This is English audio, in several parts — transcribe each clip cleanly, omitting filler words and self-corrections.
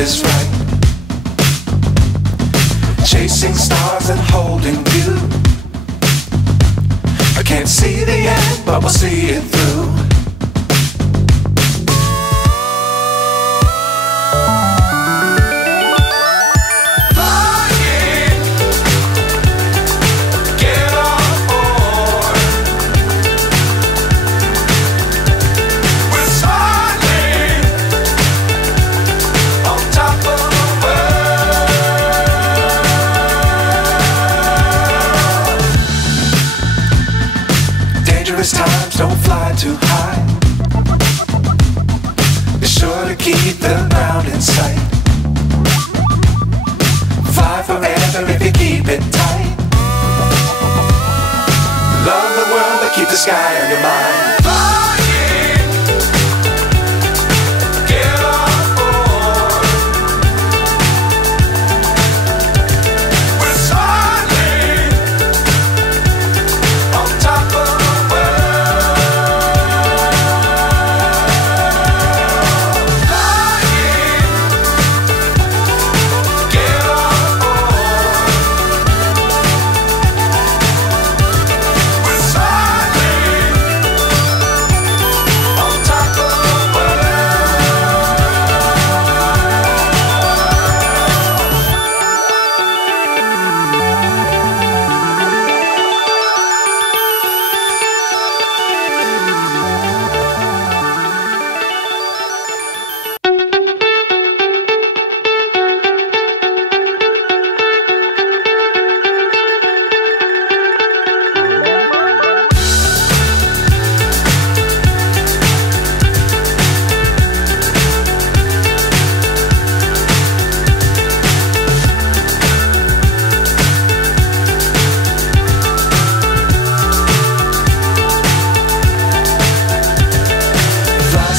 is right. Chasing stars and holding you. I can't see the end, but we'll see it through. Dangerous times, don't fly too high. Be sure to keep the ground in sight. Fly forever if you keep it tight. Love the world, but keep the sky on your mind.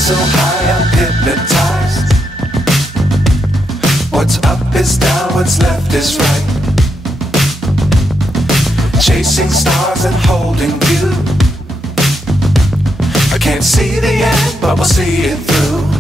So high, I'm hypnotized. What's up is down, what's left is right. Chasing stars and holding you. I can't see the end, but we'll see it through.